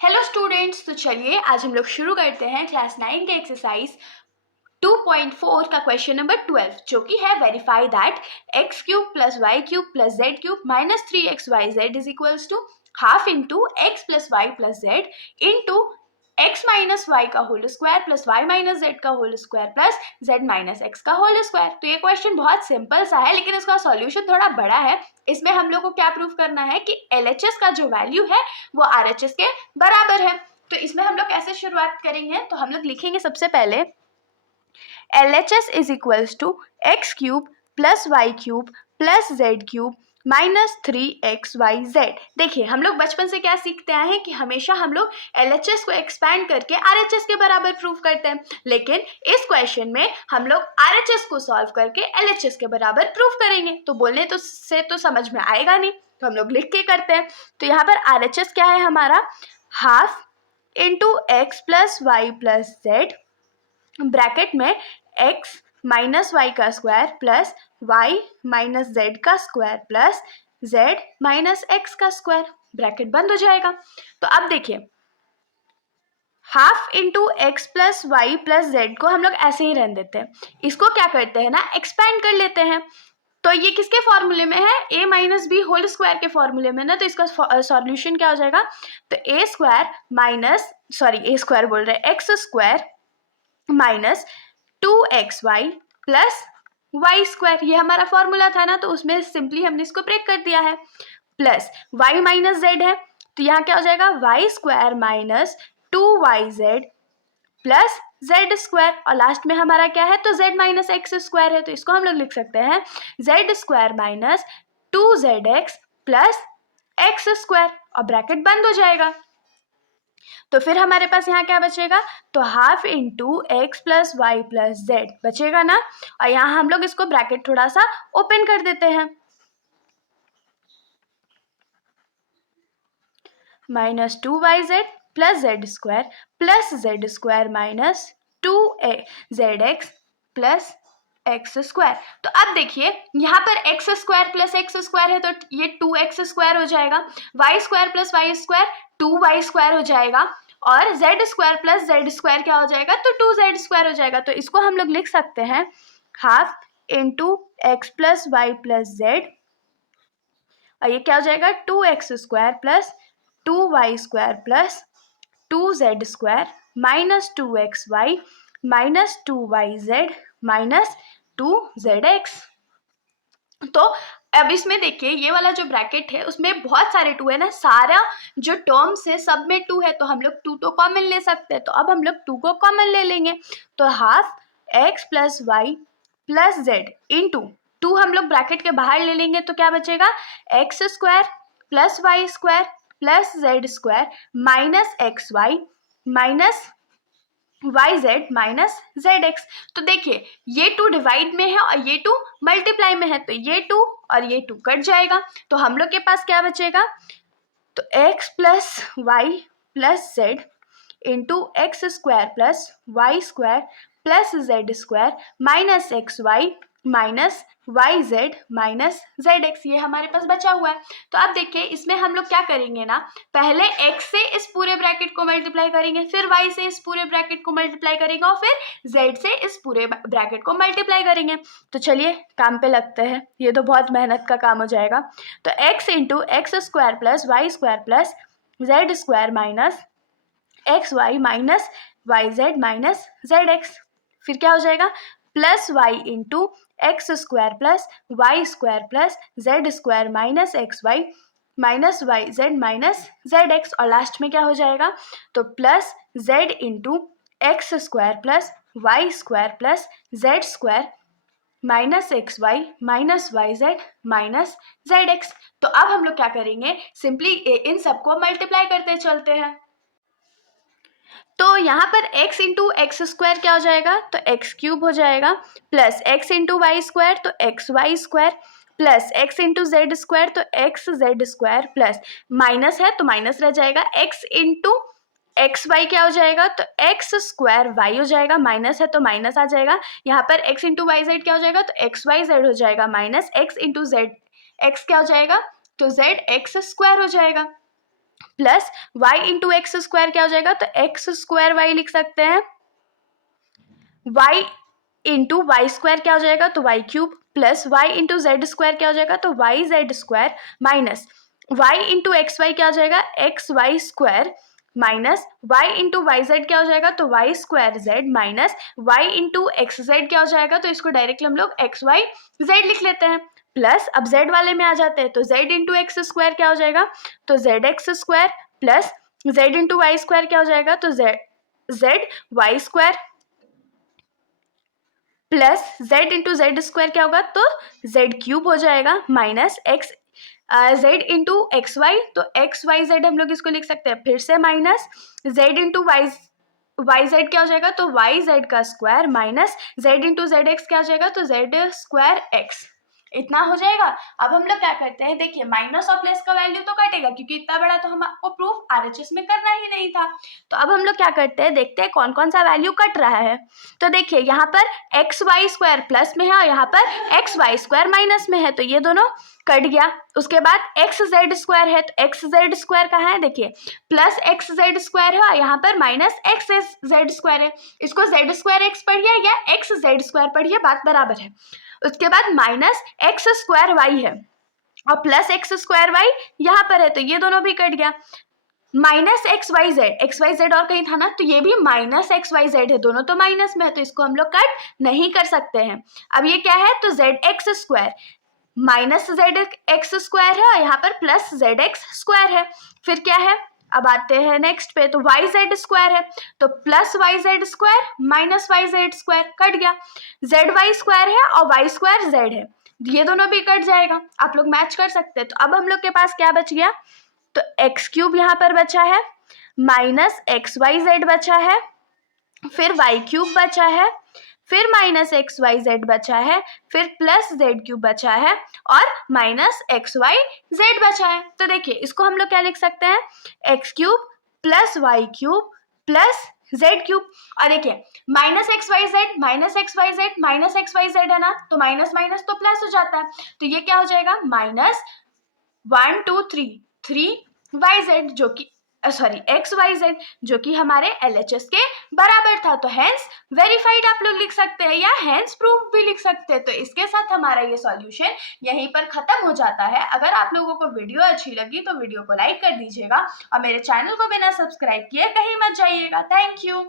Hello students, तो चलिए आज हम लोग शुरू करते हैं क्लास 9 के एक्सरसाइज 2.4 का क्वेश्चन नंबर 12, जो कि है verify that x cube plus y cube plus z cube minus 3xyz is equals to half into x plus y plus z into x minus y का whole square plus y minus z का whole square plus z minus x का whole square. तो ये question बहुत simple सा है, लेकिन इसका सॉल्यूशन थोड़ा बड़ा है। इसमें हम लोग को क्या प्रूव करना है कि LHS का जो वैल्यू है वो RHS के बराबर है। तो इसमें हम लोग कैसे शुरुआत करेंगे, तो हम लोग लिखेंगे सबसे पहले LHS is equals to x cube plus y cube plus z cube minus 3xyz। देखिए, हम लोग बचपन से क्या सीखते आए हैं कि हमेशा हम लोग LHS को एक्सपैंड करके RHS के बराबर प्रूव करते हैं, लेकिन इस क्वेश्चन में हम लोग RHS को सॉल्व करके LHS के बराबर प्रूव करेंगे। तो बोलने तो से तो समझ में आएगा नहीं, तो हम लोग लिख के करते हैं। तो यहाँ पर RHS क्या है हमारा, half into x plus y plus z bracket में x माइनस वाई का square plus y minus z का square plus z minus x का स्क्वायर, ब्रैकेट बंद हो जाएगा। तो अब देखिए, half into x plus y plus z को हम लोग ऐसे ही रहने देते हैं, इसको क्या करते हैं ना, एक्सपैंड कर लेते हैं। तो ये किसके फॉर्मूले में है, a minus b whole square के फॉर्मूले में ना, तो इसका सॉल्यूशन क्या हो जाएगा, तो a square minus a square बोल रहे x square minus 2xy plus y square, ये हमारा फॉर्मूला था ना, तो उसमें सिंपली हमने इसको ब्रेक कर दिया है। प्लस y माइनस जेड है, तो यहाँ क्या हो जाएगा, y square minus 2yz plus z square, और लास्ट में हमारा क्या है, तो z माइनस एक्स स्क्वायर है, तो इसको हम लोग लिख सकते हैं Z square minus 2zx plus x square, और ब्रैकेट बंद हो जाएगा। तो फिर हमारे पास यहाँ क्या बचेगा, तो half into x plus y plus z बचेगा ना, और यहाँ हम लोग इसको ब्रैकेट थोड़ा सा ओपन कर देते हैं, minus 2yz plus z square minus 2zx plus x square. तो अब देखिए, यहाँ पर x square plus x square है, तो ये 2x स्क्वायर हो जाएगा, y square plus y square 2y square हो जाएगा, और z square plus z square क्या हो जाएगा, तो 2z स्क्वायर हो जाएगा। तो इसको हम लोग लिख सकते हैं half into x plus y plus z, और ये क्या हो जाएगा, 2x square plus 2y square plus 2z square minus 2xy minus 2yz minus 2zx। तो अब इसमें देखिए, ये वाला जो ब्रैकेट है उसमें बहुत सारे 2 है ना, सारा जो टर्म्स है सब में 2 है, तो हम लोग 2 तो कॉमन ले सकते हैं। तो अब हम लोग 2 को कॉमन ले लेंगे, तो half x plus y plus z into 2 हम लोग ब्रैकेट के बाहर ले लेंगे, तो क्या बचेगा, x square plus y square plus z square minus x y minus y z minus z x. तो देखिए, ये 2 डिवाइड में है और ये 2 मल्टीप्लाई में है, तो ये 2 और ये 2 कट जाएगा, तो हम लोग के पास क्या बचेगा, तो x plus y plus z into x square plus y square plus z square minus x y minus y z minus z x, ये हमारे पास बचा हुआ है। तो अब देखिए, इसमें हम लोग क्या करेंगे ना, पहले x से इस पूरे ब्रैकेट को मल्टीप्लाई करेंगे, फिर y से इस पूरे ब्रैकेट को मल्टीप्लाई करेंगे, और फिर z से इस पूरे ब्रैकेट को मल्टीप्लाई करेंगे। तो चलिए काम पे लगते हैं, ये तो बहुत मेहनत का काम हो जाएगा। तो x into x square plus y square plus z square minus x y minus y z minus z x, फिर क्या हो जाएगा, plus y into x square plus y square plus z square minus x y minus y z minus z x, और last में क्या हो जाएगा, तो plus z into x square plus y square plus z square minus x y minus y z minus z x. तो अब हम लोग क्या करेंगे, सिंपली इन सबको मल्टीप्लाई करते चलते हैं। तो यहाँ पर x इंटू एक्स स्क्वायर क्या हो जाएगा, तो एक्स क्यूब हो जाएगा, plus x into y square तो x y square, plus x into z square तो x z square, plus minus है तो माइनस रह जाएगा, x इंटू एक्स वाई क्या हो जाएगा, तो एक्स स्क्वायर वाई हो जाएगा, माइनस है तो माइनस आ जाएगा, यहाँ पर x इंटू वाई जेड क्या हो जाएगा, तो एक्स वाई जेड हो जाएगा, minus x into z x क्या हो जाएगा, तो जेड एक्स स्क्वायर हो जाएगा। Plus y into x square क्या हो जाएगा, तो एक्स स्क्वायर वाई लिख सकते हैं, वाई इंटू वाई स्क्वायर क्या हो जाएगा, तो y cube, plus y into z square क्या हो जाएगा, तो y z square, minus y into x y क्या हो जाएगा, x y square, minus y into y z क्या हो जाएगा, तो y square z, minus y into x z क्या हो जाएगा, तो इसको डायरेक्टली हम लोग एक्स वाई जेड लिख लेते हैं, प्लस अब जेड वाले में आ जाते हैं, तो जेड इंटू एक्स स्क्वायर क्या हो जाएगा, तो z x square, plus z into y square क्या हो जाएगा, तो z y square, plus z into z square क्या होगा, तो जेड क्यूब हो जाएगा, minus x z into x y, तो एक्स वाई जेड हम लोग इसको लिख सकते हैं फिर से, minus z into y z क्या हो जाएगा, तो वाई जेड का square, minus z into z x क्या हो जाएगा, तो जेड स्क्वायर एक्स, इतना हो जाएगा। अब हम लोग क्या करते हैं, देखिए माइनस और प्लस का वैल्यू तो कटेगा क्योंकि इतना बड़ा तो हमको प्रूफ आरएचएस में करना ही नहीं था। तो अब हम लोग क्या करते हैं, देखते हैं कौन कौन सा वैल्यू कट रहा है। तो देखिए यहाँ पर एक्स वाई स्क्वायर प्लस में है और यहाँ पर एक्स वाई स्क्वायर माइनस में है, तो ये दोनों कट गया। उसके बाद एक्स जेड स्क्वायर है, तो एक्स जेड स्क्वायर कहाँ है, देखिए प्लस एक्स जेड स्क्वायर है और यहाँ पर माइनस एक्स जेड स्क्वायर है, इसको जेड स्क्वायर एक्स पढ़िए या एक्स जेड स्क्वायर पढ़िए, बात बराबर है। उसके बाद माइनस एक्स स्क्वायर वाई है और प्लस एक्स स्क्वायर वाई यहाँ पर है, तो ये दोनों भी कट गया। माइनस एक्स वाई जेड और कहीं था ना, तो ये भी माइनस एक्स वाई जेड है, दोनों तो माइनस में है, तो इसको हम लोग कट नहीं कर सकते हैं। अब ये क्या है, तो z x square minus z x square है और यहाँ पर प्लस जेड एक्स स्क्वायर है। फिर क्या है, अब आते हैं नेक्स्ट पे, तो वाई जेड स्क्वायर है, तो plus y z square minus y z square cut गया। जेड वाई स्क्वायर है और वाई स्क्वायर जेड है, ये दोनों भी कट जाएगा, आप लोग मैच कर सकते हैं। तो अब हम लोग के पास क्या बच गया, तो एक्स क्यूब यहाँ पर बचा है, माइनस एक्स वाई जेड बचा है, फिर वाई क्यूब बचा है, फिर माइनस एक्स वाई जेड बचा है, फिर प्लस जेड क्यूब बचा है और माइनस एक्स वाई जेड बचा है। तो देखिए इसको हम लोग क्या लिख सकते हैं, x cube plus y cube plus z cube. और देखिए minus x y z minus x y z minus x y z है ना, तो माइनस माइनस तो प्लस हो जाता है, तो ये क्या हो जाएगा, माइनस 1 2 3 वाई जेड जो कि सॉरी एक्स वाई जेड जो कि हमारे एलएचएस के बराबर था। तो हैंस वेरीफाइड आप लोग लिख सकते हैं या हैंस प्रूफ भी लिख सकते हैं। तो इसके साथ हमारा ये सॉल्यूशन यहीं पर खत्म हो जाता है। अगर आप लोगों को वीडियो अच्छी लगी तो वीडियो को लाइक कर दीजिएगा और मेरे चैनल को बिना सब्सक्राइब किए कहीं मत जाइएगा। Thank you.